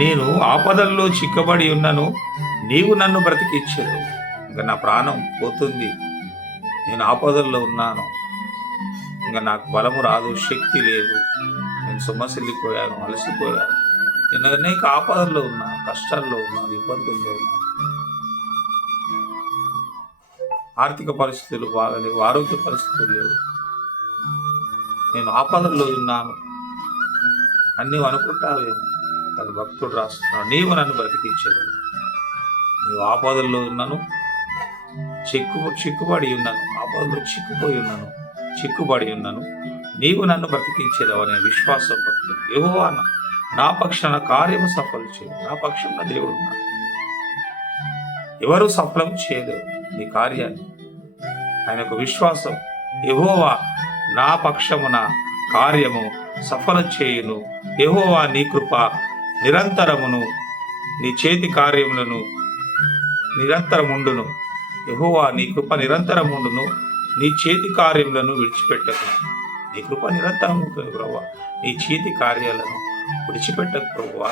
నేను ఆపదల్లో చిక్కబడి ఉన్నను, నీవు నన్ను బ్రతికించెదవు. ఇంకా నా ప్రాణం పోతుంది, నేను ఆపదల్లో ఉన్నాను, ఇంకా నాకు బలము రాదు, శక్తి లేదు, నేను సొమ్మసిల్లిపోయాను, అలసిపోయాను, నేను అనేక ఆపదల్లో ఉన్నా, కష్టాల్లో ఉన్నాను, ఇబ్బందుల్లో ఉన్నాను, ఆర్థిక పరిస్థితులు బాగలేవు, ఆరోగ్య పరిస్థితులు లేవు, నేను ఆపదల్లో ఉన్నాను అని నీవు అనుకుంటావేమో. కానీ భక్తుడు రాస్తున్నాడు, నీవు నన్ను బ్రతికించదు. నీవు ఆపదల్లో ఉన్నాను, చిక్కుబడి ఉన్నాను, ఆపదలో చిక్కుబడి ఉన్నాను, నీవు నన్ను బ్రతికించేదవు అనే విశ్వాసం భక్తుడు. యెహోవా నా పక్షాన కార్యము సఫలం చేయు. నా పక్షంలో దేవుడు ఉన్నాడు, ఎవరు సఫలం చేయలేవు నీ కార్యాన్ని. ఆయన యొక్క విశ్వాసం, యెహోవా నా పక్షమున కార్యము సఫలం చేయును, యెహోవా నీ కృప నిరంతరమును, నీ చేతి కార్యములను నిరంతరముండును. యెహోవా నీ కృప నిరంతరముండును, నీ చేతి కార్యములను విడిచిపెట్టకు. నీ కృప నిరంతరం ఉంటుంది ప్రభువా, నీ చేతి కార్యాలను విడిచిపెట్టకు ప్రభువా.